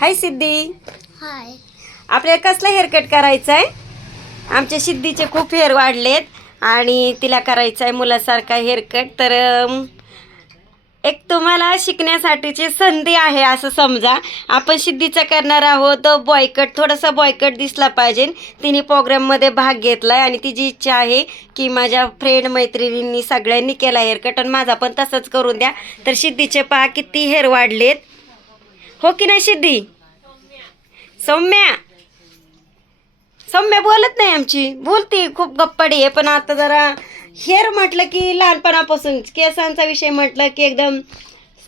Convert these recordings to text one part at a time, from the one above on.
हाय सिद्धी. हाय. आपल्याला कसला हेअरकट करायचा आहे आमच्या सिद्धीचे खूप हेअर वाढलेत आणि तिला करायचा आहे मुलासारखा हेअरकट तर एक तुम्हाला शिकण्यासाठीची संधी आहे असं समजा. आपण सिद्धीचा करणार आहोत बॉयकट थोडासा बॉयकट दिसला पाहिजे. तिने प्रोग्राममध्ये भाग घेतला आहे आणि तिची इच्छा आहे की माझ्या फ्रेंड मैत्रिणींनी सगळ्यांनी केला हेअरकट आणि माझा पण तसंच करून द्या. तर सिद्धीचे पहा किती हेअर वाढलेत. हो की नाही सिद्धी? सौम्या. सौम्या बोलत नाही आमची. बोलती खूप गप्पाडी आहे पण आता जरा हेअर म्हटलं की लहानपणापासून. केसांचा विषय म्हटलं की एकदम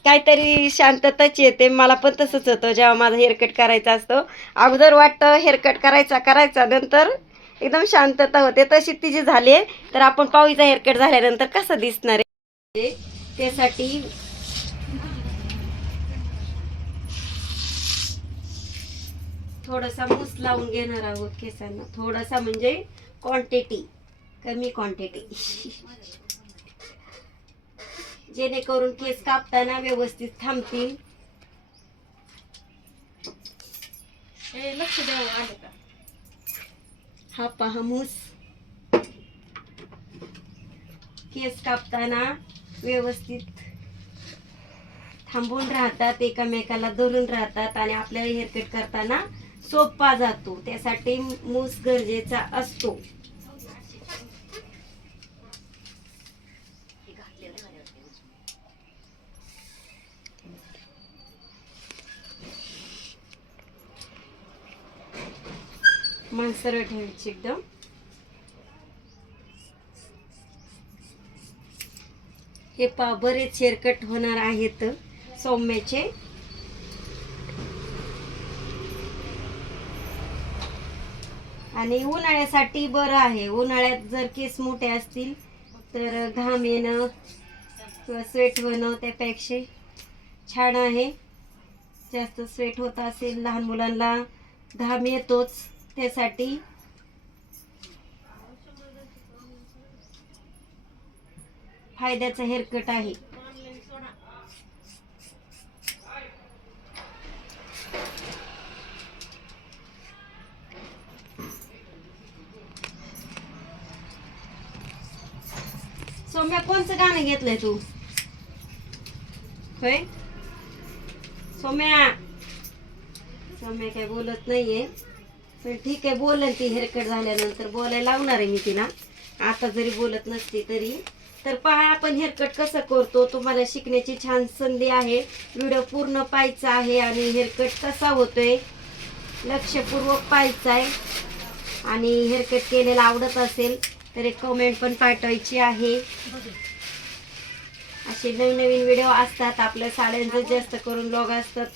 काहीतरी शांतताच येते. मला पण तसंच होतं. जेव्हा माझा हेअरकट करायचा असतो अगोदर वाटतं हेअरकट करायचा करायचा. नंतर एकदम शांतता होते. तशी तिची झाली आहे. तर आपण पाहूचा हेअरकट झाल्यानंतर कसं दिसणार आहे. त्यासाठी थोडासा मूस लावून घेणार आहोत केसांना. थोडासा म्हणजे क्वांटिटी कमी क्वांटिटी जेणेकरून केस कापताना व्यवस्थित थांबतील. लक्ष द्यावं आलं का? हा पहा मूस. केस कापताना व्यवस्थित थांबून राहतात एकामेकाला धरून राहतात आणि आपल्याला हेअरकट करताना सोपा जातो. त्यासाठी मूस गरजेचा असतो. माणसर ठेवायची एकदम. हे पा बरेच शेरकट होणार आहेत सौम्याचे. आणि उन्हाळ्यासाठी बरं आहे. उन्हाळ्यात जर केस मोठे असतील तर घाम येणं किंवा स्वेट होणं त्यापेक्षा छान आहे. जास्त स्वेट होत असेल लहान मुलांना घाम येतोच त्यासाठी. फायद्याचा हेअरकट आहे. सौम्या कोणचं गाणं घेतलंय तू? होय? सोम्या. सौम्या काय बोलत नाहीये. पण ठीक आहे बोलेल ती हेअरकट झाल्यानंतर. बोलायला लावणार आहे मी तिला. आता जरी बोलत नसती तरी. तर पहा आपण हेअरकट कसं करतो? तुम्हाला शिकण्याची छान संधी आहे. व्हिडिओ पूर्ण पाहायचा आहे आणि हेअरकट कसा होतोय? लक्षपूर्वक पाहायचा आहे. आणि हेअरकट केलेला आवडत असेल तर एक कमेंट पण पाठवायची आहे. असे नवीन नवीन व्हिडिओ असतात. आपल्या साड्यांचं जास्त करून लोक असतात.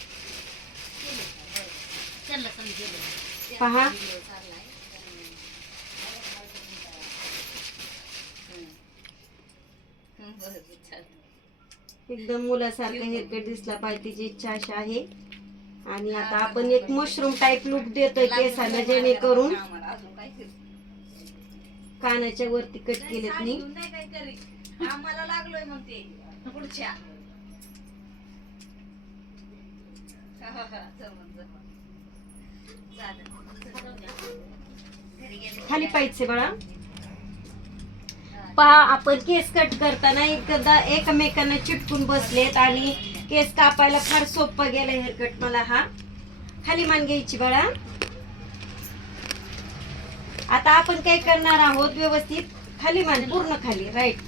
पहा. एकदम मुलासारखं हेअरकट दिसला पाहिजे. तिची इच्छा अशी आहे. आणि आता आपण एक मशरूम टाईप लुक देतोय केसाला जेणेकरून कानाच्या वरती कट केलेत मी आम्हाला लागलोय मग ते पुढच्या खाली पाहिजे बाळा. पहा आपण केस कट करताना एकदा एकमेकांना चिटकून बसलेत आणि केस कापायला फार सोपं गेलं हेअरकट मला हा. खाली मान घ्यायची बाळा. आता आपण काय करणार आहोत? व्यवस्थित खाली मान पूर्ण खाली. राईट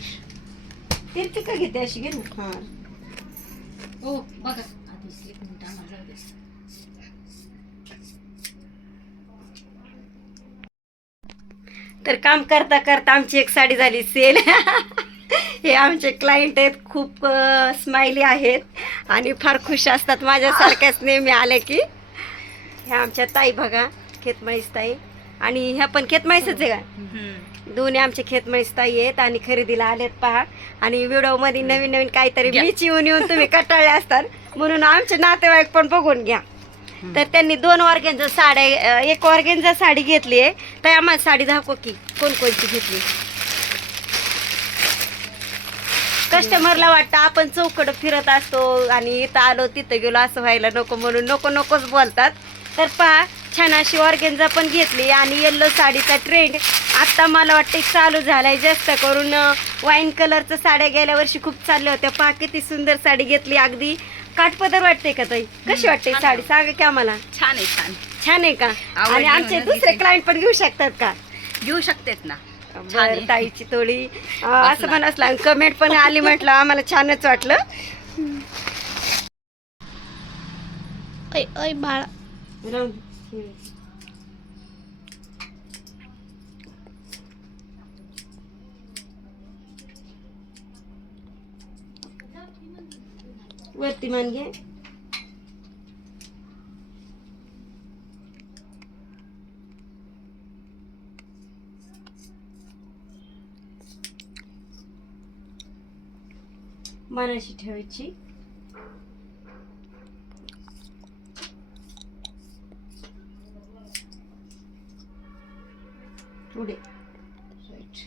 तिरकी का घेते अशी घे ना हा. हो बघा. आधी एक मिनिट. तर काम करता करता आमची एक साडी झाली सेल हे आमचे क्लायंट आहेत. खूप स्माइली आहेत आणि फार खुश असतात. माझ्यासारख्याच नेहमी आले की. ह्या आमच्या ताई बघा खेतमाळीच ताई. आणि ह्या पण खेतमाळीच आहे का? दोन्ही आमचे खेतमाळीच ताई आहेत आणि खरेदीला आलेत पहा. आणि व्हिडिओमध्ये नवीन नवीन काहीतरी. मीच येऊन येऊन तुम्ही कटाळले असतात. म्हणून आमचे नातेवाईक पण बघून घ्या. तर त्यांनी दोन ऑर्गेनचा साड्या एक ऑर्गेनचा साडी घेतली आहे. तर आम्हाला साडी दाखव की कोणकोणची घेतली. कस्टमरला वाटतं आपण चौकड फिरत असतो आणि इथं आलो तिथं गेलो असं व्हायला नको म्हणून नको नकोच बोलतात. तर पहा छान अशी ऑर्गेन्झा पण घेतली आणि येल्लो साडीचा ट्रेंड आत्ता मला वाटतं चालू झालाय. जास्त करून वाईन कलरचं साड्या गेल्या वर्षी खूप चालल्या होत्या. पहा किती सुंदर साडी घेतली. अगदी काठपदर वाटते का ताई? कशी वाटते छान साडी? सांगा की आम्हाला. छान आहे छान. छान आहे का? आणि आमचे दुसरे. क्लायंट पण घेऊ शकतात का? घेऊ शकतेत ना. बर आहे. ताईची तोडी. अं, असं. पण असला. कमेंट पण आली म्हटलं आम्हाला छानच वाटलं. बाळा. वरती मान घे. मनाशी ठेवायची. पुढे Right.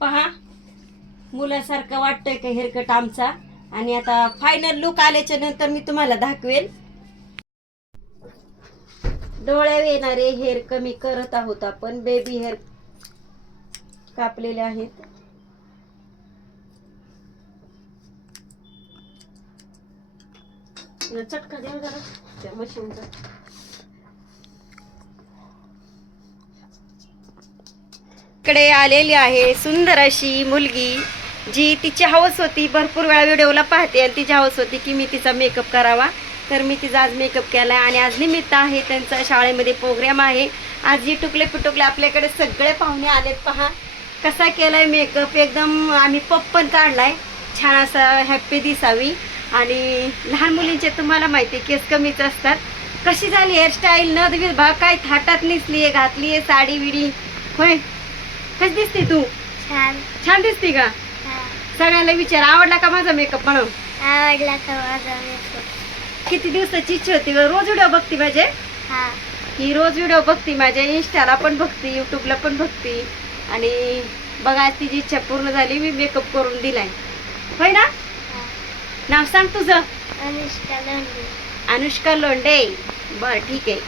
पहा मुलासारखं वाटतंय का हेअरकट आमचा आणि आता फायनल लुक आल्याच्यानंतर मी तुम्हाला दाखवेल डोळ्यावर येणारे हेअर कमी करत आहोत आपण. बेबी हेअर कापलेले आहेत. चटका द्या जरा. त्या मशीनचा. कडे आलेली आहे सुंदर अशी मुलगी जी तिची हवस होती. भरपूर वेळा व्हिडिओला पाहते आणि तिची हवस होती की मी तिचा मेकअप करावा. तर मी तिचा आज मेकअप केला आणि आज निमित्त आहे त्यांचा शाळेमध्ये प्रोग्राम आहे. आज जी टुकले पिटुकले आपल्याकडे सगळे पाहुणे आलेत पहा. कसा केलाय मेकअप एकदम आम्ही पप पण काढलाय. छान असा हॅप्पी दिसावी. आणि लहान मुलींचे तुम्हाला माहिती आहे, केस कमीच असतात. कशी झाली हेअरस्टाईल न विभाग काय थाटात नेसली आहे घातली आहे साडी विडी? होय. कशी दिसते तू? छान. छान दिसते का? सगळ्यांना विचार. आवडला का माझा मेकअप म्हणून? आवडला का माझा मेकअप किती दिवसाची इच्छा होती गं? रोज व्हिडिओ बघती माझे? हा. रोज व्हिडिओ बघती माझ्या इंस्टाला पण बघती युट्यूबला पण बघती. आणि बघा तिची इच्छा पूर्ण झाली मी मेकअप करून दिलाय. होय ना? नाव सांग तुझं. अनुष्का लोंढे. अनुष्का लोंडे बर ठीक आहे.